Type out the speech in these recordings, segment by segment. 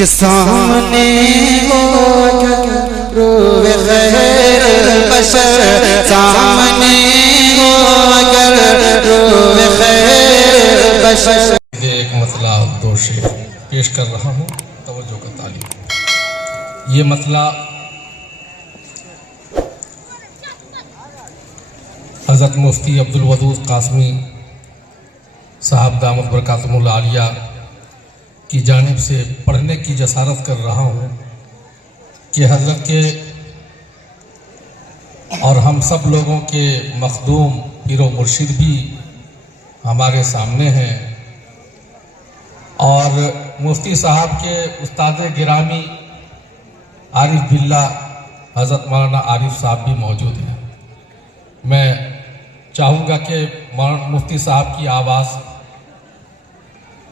कि सामने हो रोवे खैर बशर, सामने हो अगर रोवे खैर बशर। एक मतला दो शेर पेश कर रहा हूँ, तवज्जो का तालीब। ये मतला हज़रत मुफ्ती अब्दुल वदूद कासमी साहब दामत बरकातुहुल आलिया की जानिब से पढ़ने की जसारत कर रहा हूँ कि हज़रत के और हम सब लोगों के मखदूम पीरो मुर्शिद भी हमारे सामने हैं और मुफ्ती साहब के उस्ताद गिरामी आरिफ बिल्ला हज़रत मौलाना आरिफ साहब भी मौजूद हैं। मैं चाहूँगा कि मुफ्ती साहब की आवाज़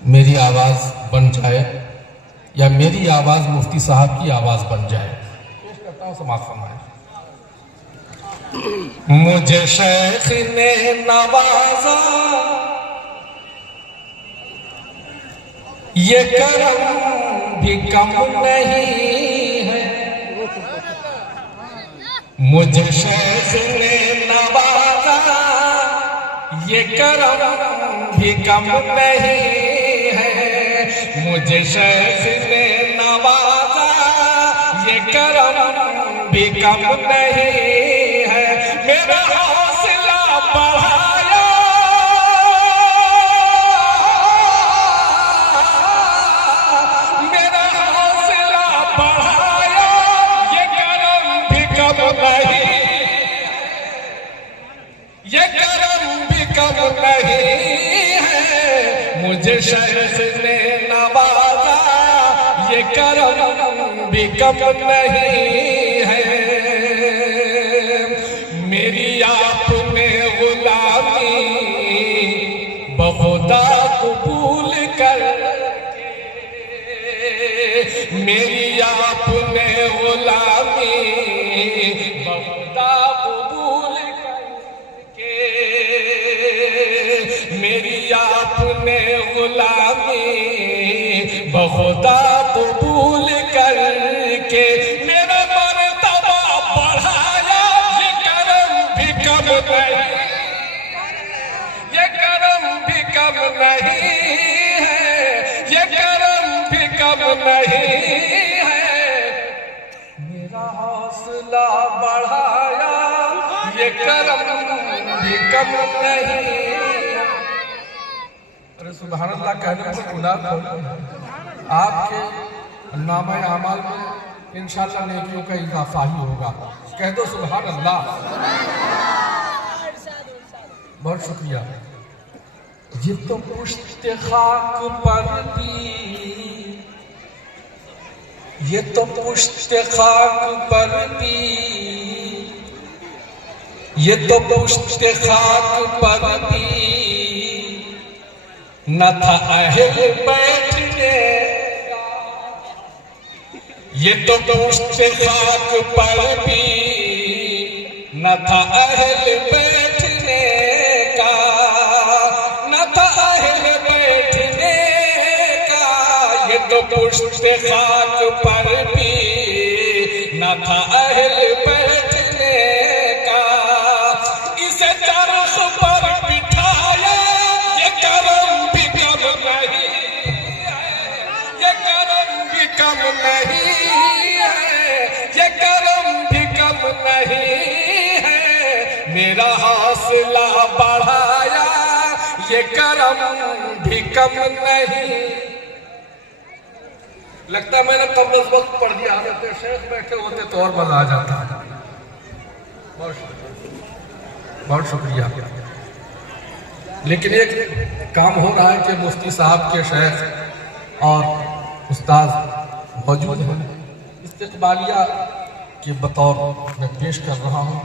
मेरी आवाज़ बन जाए या मेरी आवाज़ मुफ्ती साहब की आवाज़ बन जाए। पेश करता हूँ, समाअत फरमाएं। मुझे शेख ने नवाजा, ये करम भी कम नहीं है। मुझे शेख ने नवाजा, ये करम भी कम नहीं है। मुझे शेख ने नवाजा, ये करम भी कम नहीं है। मेरा हौसला बढ़ाया, मेरा हौसला बढ़ाया, ये करम भी कम नहीं, ये करम भी कम नहीं है। मुझे शेख ने नवाजा, ये करम भी कम नहीं है। मेरी आपने गुलामी बहुदा कबूल कर, मेरी आपने गुलामी बहुदा कबूल करके, मेरी आपने गुलामी बहुदा कबूल करके मेरा मर्तबा बढ़ाया। ये करम भी कम नहीं, ये करम भी कम नहीं है, ये करम भी कम नहीं है। मेरा हौसला बढ़ाया, ये करम भी कम नहीं। अरे सुभान अल्लाह कहने को खुदा आपके नामा अमाल में इंशाअल्लाह नेकियों का इजाफा ही होगा। कह दो सुभान अल्लाह। बहुत शुक्रिया। ये तो पुश्त खाक पर भी, ये तो पुश्त खाक पर भी, ये तो पुश्त खाक पर भी न था अहल बैठने। ये तो पुश्त खाक पर भी न था अहल बैठने का, न था अहल बैठने का। ये तो पुश्त खाक पर भी न था अहल बैठने का। इसे चरख पर बिठाया, ये करम भी कम नहीं है, ये करम भी कम नहीं है, ये करम भी कम नहीं है। मेरा हौसला बढ़ाया, ये करम भी कम नहीं। लगता है मैंने कम वक्त पढ़ दिया, अगर शेख बैठे होते तो और मजा आ जाता। बहुत शुक्रिया। लेकिन एक काम हो रहा है कि मुफ्ती साहब के शेख और उस्ताद मौजूद हैं। इस्तकबालिया के बतौर मैं पेश कर रहा हूँ।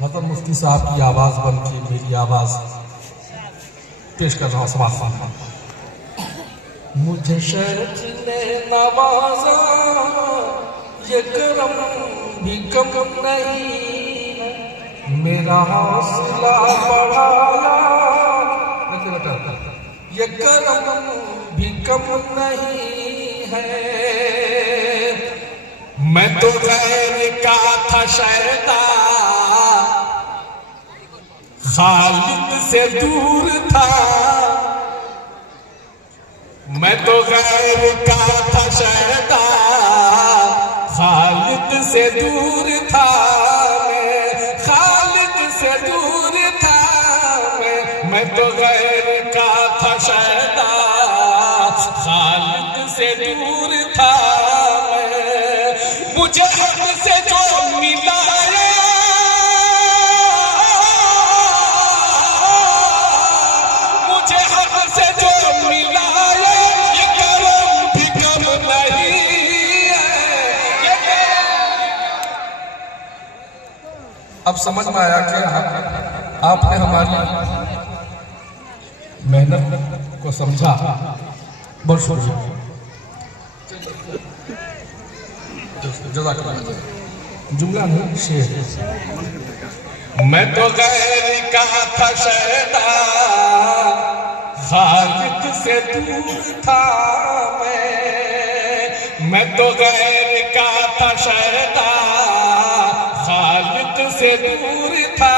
हज़रत मुफ्ती साहब की आवाज़ बन के मेरी आवाज़ पेश कर रहा हूँ। समाअत। मुझे शेख ने नवाजा, ये करम भी कम नहीं, मेरा हौसला बढ़ाया, ये करम भी कम नहीं है। मैं तो गैर का था शैता, खालिक से दूर था। मैं तो गैर का था शैता, खालिक से दूर था। मैं खालिक से दूर था। मैं तो गैर का था शैता, खालिक से दूर था। मुझे हक से जो मिलाया, मुझे हक से जो मिलाया, ये करम भी कम नहीं है। अब समझ में आया कि आपने हमारी मेहनत को समझा। बहुत शुक्रिया। जुमला नहीं, शेर। मैं तो गैर का था शैता, खालिक से दूर था। मैं तो गैर का था शैता, खालिक से दूर था।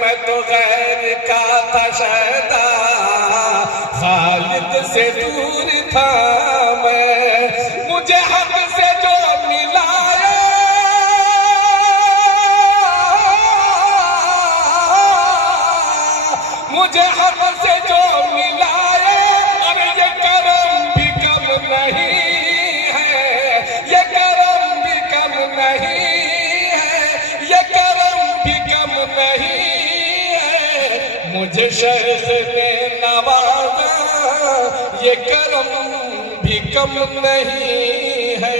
मैं तो गैर का था शैता, खालिक से दूर था। मैं मुझे हक से जो मिलाया, मुझे हक से जो मिलाया, अरे ये करम भी कम नहीं है, ये करम भी कम नहीं है, ये करम भी कम नहीं है। मुझे शेख ने नवाजा, ये करम भी कम नहीं है।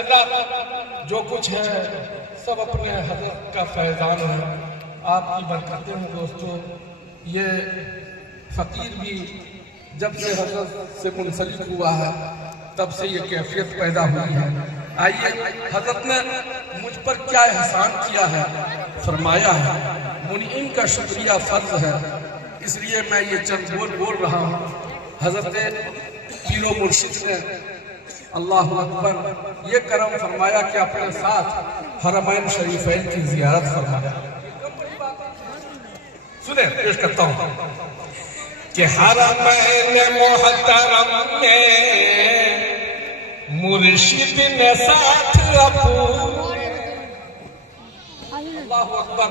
अल्लाह जो कुछ है सब अपने हज़रत का फैज़ान है, आपकी बरकतें हैं दोस्तों। ये फ़कीर भी जब से हज़रत से मुंसलिक हुआ है तब से ये कैफियत पैदा हुई है। आइए, हज़रत ने मुझ पर क्या एहसान किया है, फरमाया है मुनीम का शुक्रिया फ़र्ज़ है, इसलिए मैं ये चंद बोल रहा हूँ। हज़रत पीरो मुर्शिद ने अल्लाह अकबर ये करम फरमाया कि अपने साथ हरमैन शरीफैन की ज़ियारत फरमाया। सुने, पेश करता हूँ कि हरमैन मोहतरम में मुर्शिद ने साथ अल्लाह अकबर।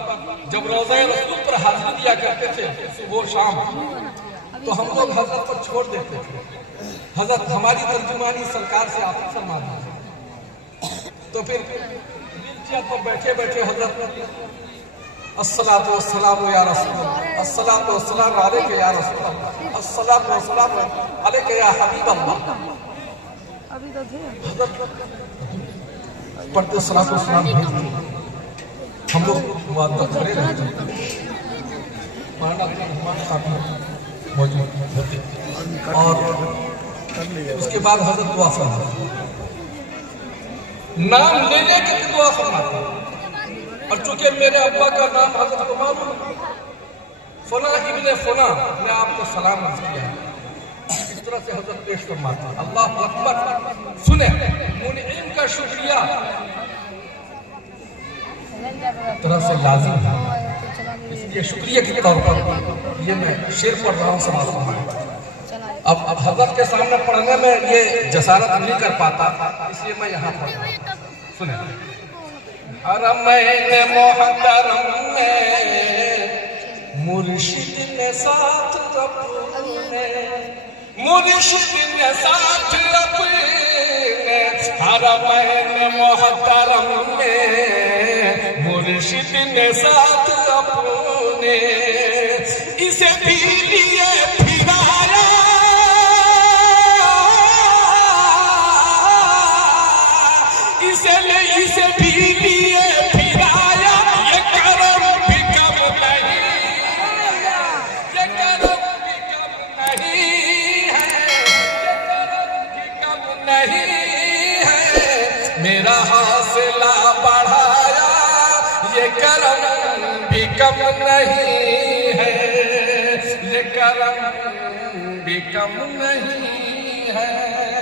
जब रोज़ा रसूल पर हाजिरी दिया करते थे सुबह शाम, तो हम लोग हजरत को छोड़ देते थे। हजरत हमारी तर्जुमानी सरकार से आप फरमा दी। तो फिर व्हीलचेयर पर बैठे बैठे हजरत अस्सलातु वस्सलामु या रसूलल्लाह, अस्सलातु वस्सलामु अलैका या रसूलल्लाह, अस्सलातु वस्सलामु अलैका या हबीबल्लाह। हजरत पढ़ते सलातु वस्सलाम भेज हम लोग वादा खड़े रहते, मौजूद होते और उसके बाद हजरत दुआ फरमाते, नाम लेने के लिए दुआ फरमाते। और चूंकि मेरे अब्बा का नाम हजरत को मालूम, फला इब्ने फला ने आपको सलाम अर्ज किया है, इस तरह से हजरत पेश फरमाते। अल्लाह अकबर। सुने, मुनीम का शुक्रिया तरह से लाजिम है, इसलिए शुक्रिया के तौर पर ये मैं शेर पढ़ रहा हूँ समाज। अब हजरत के सामने पढ़ने में ये जसारत नहीं कर पाता, इसलिए मैं यहाँ पढ़ रहा हूँ। सुने, हरमैन मोहतरम में मुर्शिद ने साथ अपने, मुर्शिद ने साथ अपने, हरमैन मोहतरम में मुर्शिद ने साथ अपने, इसे भी लिए फिराया, इसे भी लिए फिराया, ये करम भी कम नहीं, ये करम भी कम नहीं है, ये करम भी कम नहीं है। मेरा हौसला बढ़ाया, ये करम भी कम नहीं है, ये करम भी कम नहीं है।